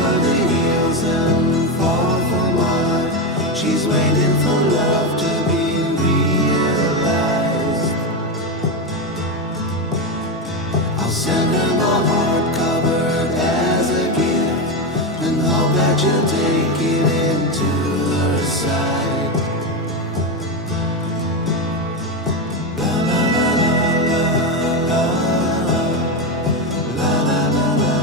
over the hills and far from mine. She's waiting for love to be realized. I'll send her my heart covered as a gift, and hope that you'll take it into her side. La la la la la la la la la la la la.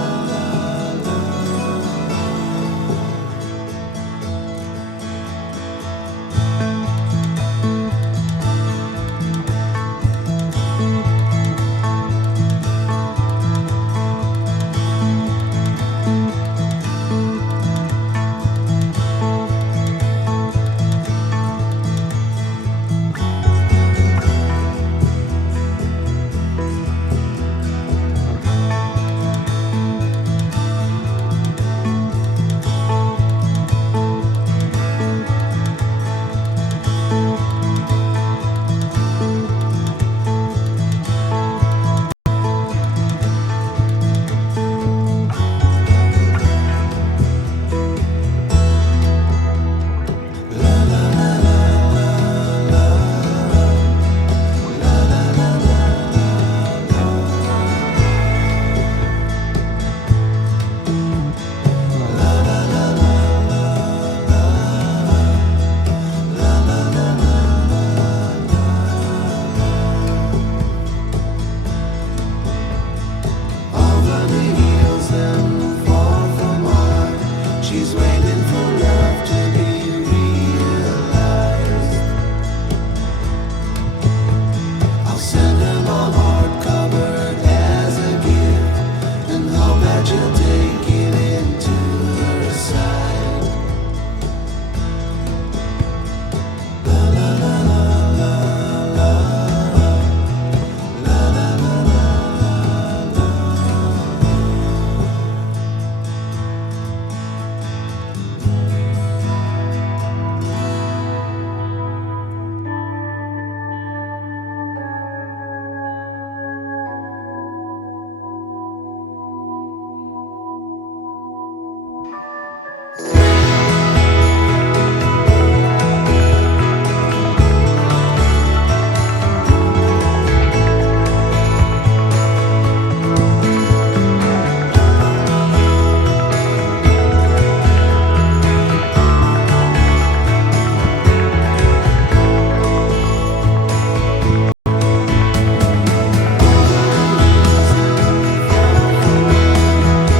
Over the hills and far from mine, she's waiting for love to be realized. I'll send her my heart covered as a gift, and hope that you'll take it into her side. La la la la la la la la la la la.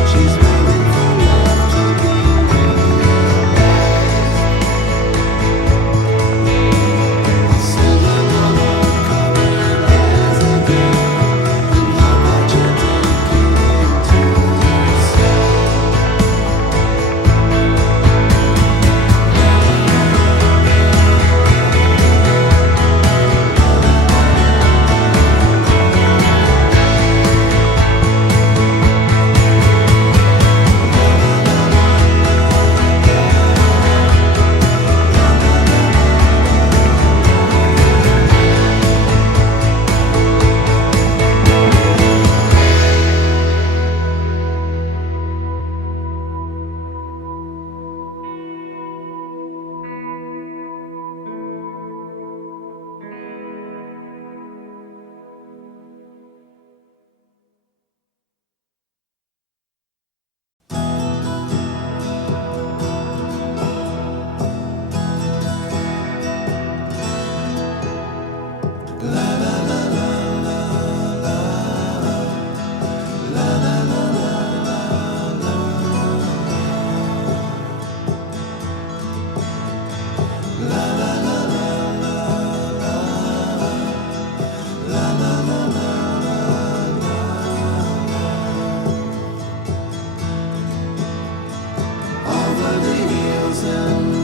She's waiting for love to be realized. I'll send her my heart covered as a gift, and hope that you'll take it into her side. Over the hills and